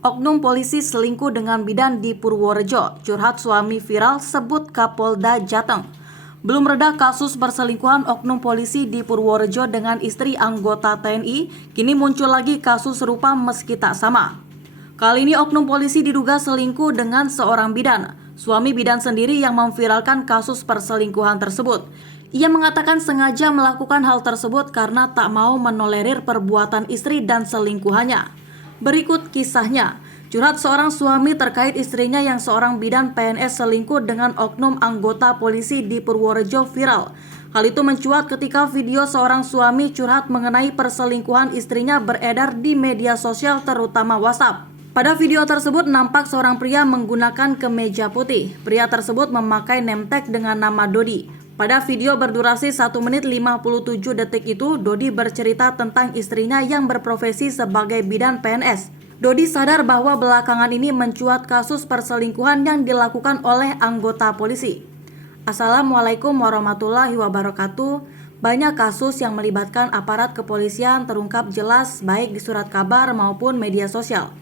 Oknum polisi selingkuh dengan bidan di Purworejo, curhat suami viral sebut Kapolda Jateng. Belum reda kasus perselingkuhan oknum polisi di Purworejo dengan istri anggota TNI, kini muncul lagi kasus serupa meski tak sama. Kali ini oknum polisi diduga selingkuh dengan seorang bidan. Suami bidan sendiri yang memviralkan kasus perselingkuhan tersebut. Ia mengatakan sengaja melakukan hal tersebut karena tak mau menolerir perbuatan istri dan selingkuhannya. Berikut kisahnya, curhat seorang suami terkait istrinya yang seorang bidan PNS selingkuh dengan oknum anggota polisi di Purworejo viral. Hal itu mencuat ketika video seorang suami curhat mengenai perselingkuhan istrinya beredar di media sosial terutama WhatsApp. Pada video tersebut nampak seorang pria menggunakan kemeja putih. Pria tersebut memakai name tag dengan nama Dodi. Pada video berdurasi 1 menit 57 detik itu, Dodi bercerita tentang istrinya yang berprofesi sebagai bidan PNS. Dodi sadar bahwa belakangan ini mencuat kasus perselingkuhan yang dilakukan oleh anggota polisi. Assalamualaikum warahmatullahi wabarakatuh. Banyak kasus yang melibatkan aparat kepolisian terungkap jelas baik di surat kabar maupun media sosial,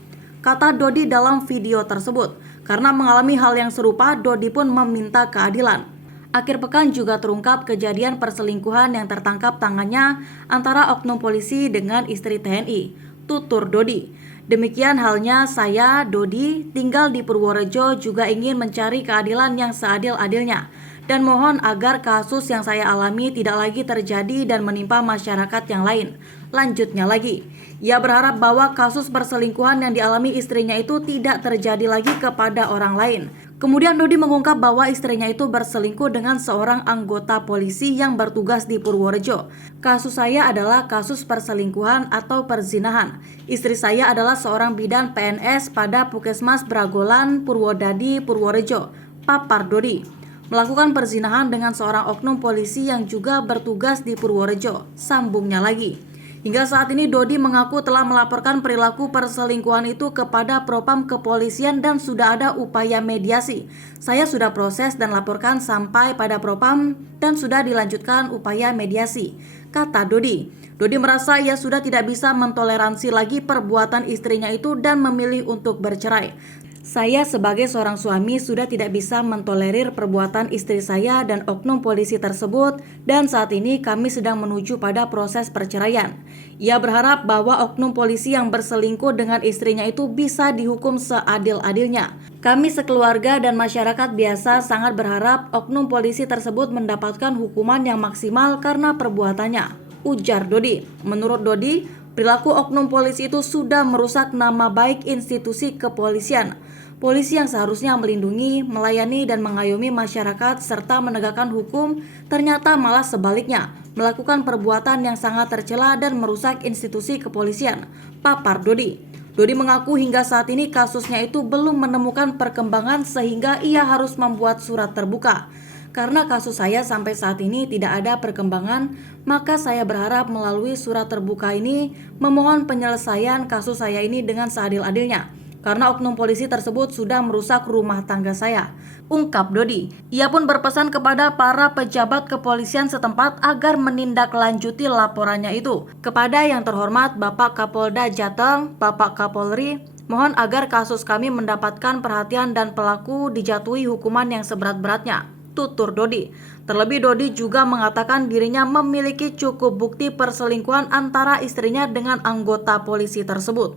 kata Dodi dalam video tersebut. Karena mengalami hal yang serupa, Dodi pun meminta keadilan. Akhir pekan juga terungkap kejadian perselingkuhan yang tertangkap tangannya antara oknum polisi dengan istri TNI, tutur Dodi. Demikian halnya saya, Dodi, tinggal di Purworejo juga ingin mencari keadilan yang seadil-adilnya. Dan mohon agar kasus yang saya alami tidak lagi terjadi dan menimpa masyarakat yang lain. Lanjutnya lagi, ia berharap bahwa kasus perselingkuhan yang dialami istrinya itu tidak terjadi lagi kepada orang lain. Kemudian Dodi mengungkap bahwa istrinya itu berselingkuh dengan seorang anggota polisi yang bertugas di Purworejo. Kasus saya adalah kasus perselingkuhan atau perzinahan. Istri saya adalah seorang bidan PNS pada Puskesmas Bragolan, Purwodadi, Purworejo, papar Dodi. Melakukan perzinahan dengan seorang oknum polisi yang juga bertugas di Purworejo, sambungnya lagi. Hingga saat ini Dodi mengaku telah melaporkan perilaku perselingkuhan itu kepada Propam Kepolisian dan sudah ada upaya mediasi. Saya sudah proses dan laporkan sampai pada Propam dan sudah dilanjutkan upaya mediasi, kata Dodi. Dodi merasa ia sudah tidak bisa mentoleransi lagi perbuatan istrinya itu dan memilih untuk bercerai. Saya sebagai seorang suami sudah tidak bisa mentolerir perbuatan istri saya dan oknum polisi tersebut dan saat ini kami sedang menuju pada proses perceraian. Ia berharap bahwa oknum polisi yang berselingkuh dengan istrinya itu bisa dihukum seadil-adilnya. Kami sekeluarga dan masyarakat biasa sangat berharap oknum polisi tersebut mendapatkan hukuman yang maksimal karena perbuatannya, ujar Dodi. Menurut Dodi, perilaku oknum polisi itu sudah merusak nama baik institusi kepolisian. Polisi yang seharusnya melindungi, melayani, dan mengayomi masyarakat serta menegakkan hukum ternyata malah sebaliknya, melakukan perbuatan yang sangat tercela dan merusak institusi kepolisian, papar Dodi. Dodi mengaku hingga saat ini kasusnya itu belum menemukan perkembangan sehingga ia harus membuat surat terbuka. Karena kasus saya sampai saat ini tidak ada perkembangan, maka saya berharap melalui surat terbuka ini memohon penyelesaian kasus saya ini dengan seadil-adilnya. Karena oknum polisi tersebut sudah merusak rumah tangga saya, ungkap Dodi. Ia pun berpesan kepada para pejabat kepolisian setempat agar menindaklanjuti laporannya itu. Kepada yang terhormat Bapak Kapolda Jateng, Bapak Kapolri, mohon agar kasus kami mendapatkan perhatian dan pelaku dijatuhi hukuman yang seberat-beratnya, tutur Dodi. Terlebih Dodi juga mengatakan dirinya memiliki cukup bukti perselingkuhan antara istrinya dengan anggota polisi tersebut.